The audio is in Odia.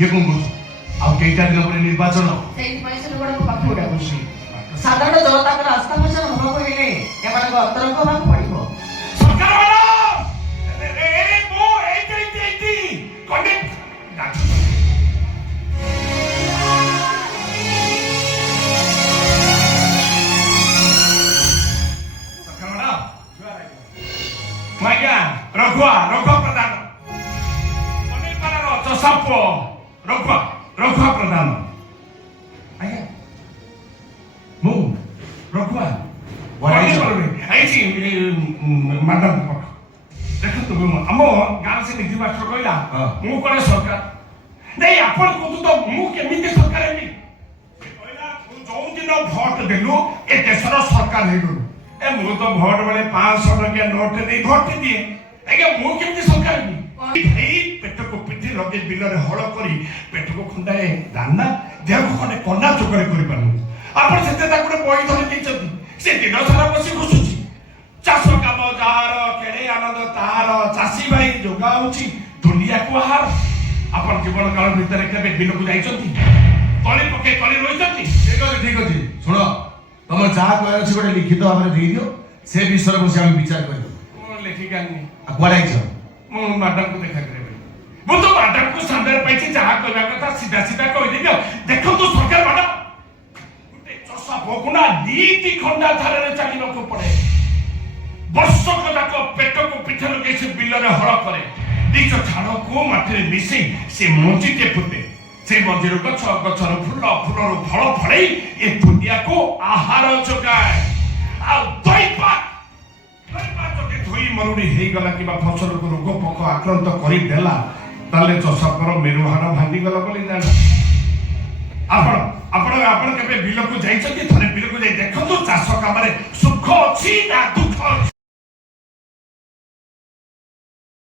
ये कौन बोल ଆଉ କେଇଟା ଦିନ ପରେ ନିର୍ବାଚନ ସେଇଥିପାଇଁ ସେ ଲୋକଙ୍କୁ ପାଖକୁ ଡାକୁଛି ସାଧାରଣ ଜନତାଙ୍କର ଆସ୍ଥା ଭାଷଣ ହବାକୁ ହେଲେ ଏମାନଙ୍କ ଅନ୍ତରଙ୍ଗ ହବାକୁ ପଡିବ। ସରକାର ଏ ମୋ ଏଇଟି କଣ୍ଡେ ସରକାର ମାଇକା ରଘୁଆ ପ୍ରଧାନ କଣ୍ଡେପାର ଚଷାପ ରଘୁଆ ପ୍ରଧାନ ଆଜ୍ଞା ମୁଁ ରଘୁଆ ମ୍ୟାଡାମ ଦେଖନ୍ତୁ ଆମ ଗାଁ ସେ ନିଧି ମାଷ୍ଟର କହିଲା ମୁଁ କଣ ସରକାର ନାଇଁ ଆପଣ କୁହନ୍ତୁ ତ ମୁଁ କେମିତି ସରକାର ହେବି କହିଲା ତୁ ଯୋଉଦିନ ଭୋଟ ଦେଲୁ ଏ ଦେଶର ସରକାର ହେଇଗଲୁ ଏ ମୁଁ ତ ଭୋଟ ବେଳେ 500 ଟଙ୍କିଆ ନୋଟ ଦେଇ ଭୋଟ ଦିଏ ଆଜ୍ଞା ମୁଁ କେମିତି ସରକାର ହେବି ଏଇ ପେଟକୁ ପିଠି ଲଗେଇ ବିଲରେ ହଳ କରି ପେଟକୁ ଖଣ୍ଡାଏ ଦାନା ଦେହକୁ ଖଣ୍ଡେ କନା ଚୋକରେ କରିପାରୁନୁ ଆପଣ ସେତେ ତାକୁ ଗୋଟେ ବହି ଧରି ଦେଇଛନ୍ତି ସେ ଦିନ ସାରା ବସି ଘୁଷୁଛି ଚାଷ କାମ ଯାହାର କେଡ଼େ ଆନନ୍ଦ ତାହାର ଚାଷୀ ଭାଇ ଯୋଗାଉଛି ଦୁନିଆକୁ ଆହାର ଆପଣ ଜୀବନ କାଳ ଭିତରେ କେବେ ବିଲକୁ ଯାଇଛନ୍ତି ତଳି ପକେଇ ତଳି ରହିଛନ୍ତି ଠିକ ଅଛି ଶୁଣ ତମେ ଯାହା କହିବାର ଅଛି ଗୋଟେ ଲିଖିତ ଭାବରେ ଦେଇଦିଅ ସେ ବିଷୟରେ ବସି ଆମେ ବିଚାର କରିବୁ। ମୁଁ ଲେଖିକି ଆଣିନି କୁଆଡେ ଆଇଛ? ମୁଁ ମ୍ୟାଡାମକୁ ଦେଖା କରିବି ମୁଁ ତ ମ୍ୟାଡାମକୁ ସାମ୍ନାରେ ପାଇଛି ଯାହା କହିବା କଥା ସିଧା ସିଧା କହିଦେବି ଦେଖନ୍ତୁ ସରକାର ମ୍ୟାଡାମ ଗୋଟେ ଚଷା ଭୋଗୁଣା ଦିଟି ଖଣ୍ଡା ଧାରରେ ଚାଲିବାକୁ ପଡେ ବର୍ଷକ ଯାକ ପେଟକୁ ପିଠ ଲଗେଇ ସେ ବିଲରେ ହଳ କରେ ନିଜ ଝାଡ଼କୁ ମାଟିରେ ମିଶେଇ ସେ ମଞ୍ଜିଟେ ଫୁଟେ ସେ ମଞ୍ଜିରୁ ଗଛର ଫୁଲରୁ ଫଳ ଫଳେଇ ଏ ଦୁନିଆକୁ ଆହାର ଯୋଗାଏ ଆଉ ଯଦି ଧୋଇ ମରୁଡ଼ି ହେଇଗଲା କିମ୍ବା ଫସଲକୁ ରୋଗ ପୋକ ଆକ୍ରାନ୍ତ କରିଦେଲା ତାହେଲେ ଚଷାଙ୍କର ମେରୁହାଡ଼ ଭାଙ୍ଗିଗଲା ବୋଲି ଜାଣ ଆପଣ କେବେ ବିଲକୁ ଯାଇଛନ୍ତି ଥରେ ବିଲକୁ ଯାଇ ଦେଖନ୍ତୁ ଚାଷ କାମରେ ସୁଖ ଅଛି ନା ଦୁଃଖ ଅଛି।